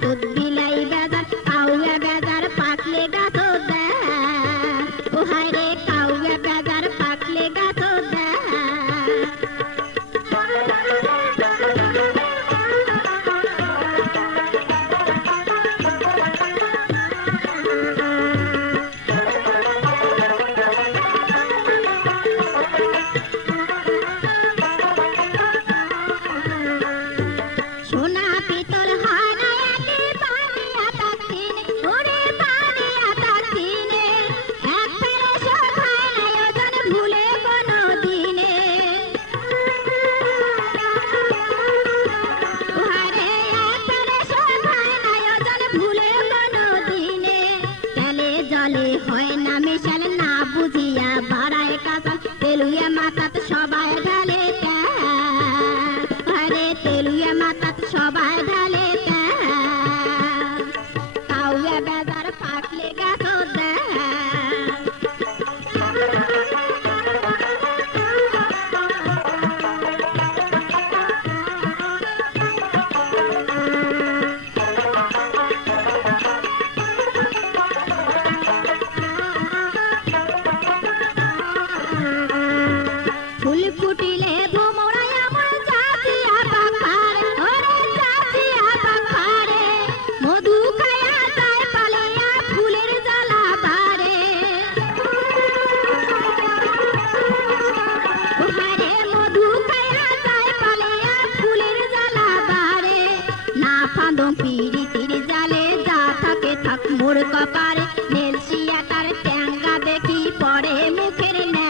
ভাতত বিলাই বেজার কাউয়া বেজার পাকলে গাছত দেয় ও হায় রে কাউয়া বেজার পাকলে গাছত দেয় হয় না মিশাল না বুঝিয়া বাড়ায় কাঁচা তেলুয়া মাথাত সবাই ঢালে আরে তেলুয়া মাথাত সবাই ঢালে কাউয়া বেজার পাকলে গাছত দেয় ফুল ফুটিলে ভোমরায় আমার জাতিয়া পাখারে ওরে জাতিয়া পাখারে মধু খায়া যায় পালিয়া ফুলের জ্বালা বারে ওহারে মধু খায়া যায় পালিয়া ফুলের জ্বালা বারে না ফাঁদম পিরিতির জালে যা থাকে থাক মোর কপারে নেলসিয়া তার ট্যাঙ্গা দেখি পড়ে মুখের ন্যা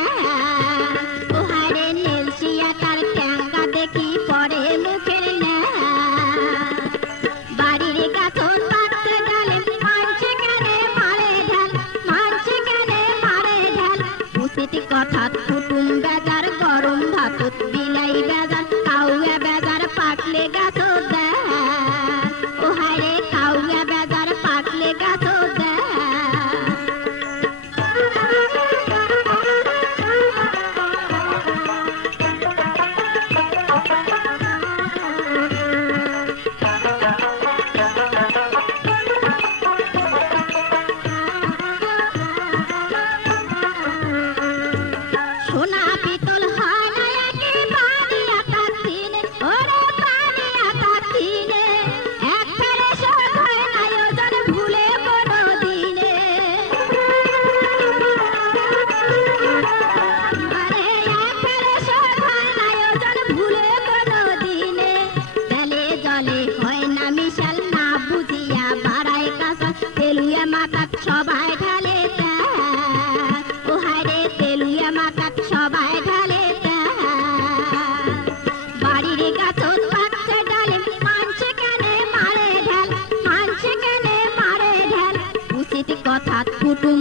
তার ট্যাঙ্গা দেখি পরে মুখের বাড়ির গাছন পাকতে গেলে মানছে কেনে মারে ঢাল মানছে কেনে মারে ঢাল উচিত কথা কুটুম বেজার গরম ভাতত বিলাই বেজার কাউয়া বেজার পাকলে গাছ দেয় ও হায় রে কাউয়া বেজার পাকলে গাছ দেয় সোনা পিতল হয় না একে পানিয়া তার দিনে ওরে পানিয়া তার দিনে এক ফেরে শোধ হয় না ওজন ভুলে কোনো দিনে আরে এক ফেরে শোধ হয় না ওজন ভুলে কোনো দিনে জলে জলে হয় না মিশাল না বুঝিয়া বাড়ায় কাঁচা তেলুয়া মাথাত সবাই ঢালে ও হায় রে তেলুয়া মাথাত সবাই ঢালে বাড়ির গাছত পাকছে ডালে মানছে কেনে মারে ঢাল মানছে কেনে মারে ঢাল উচিত কথা কুটুম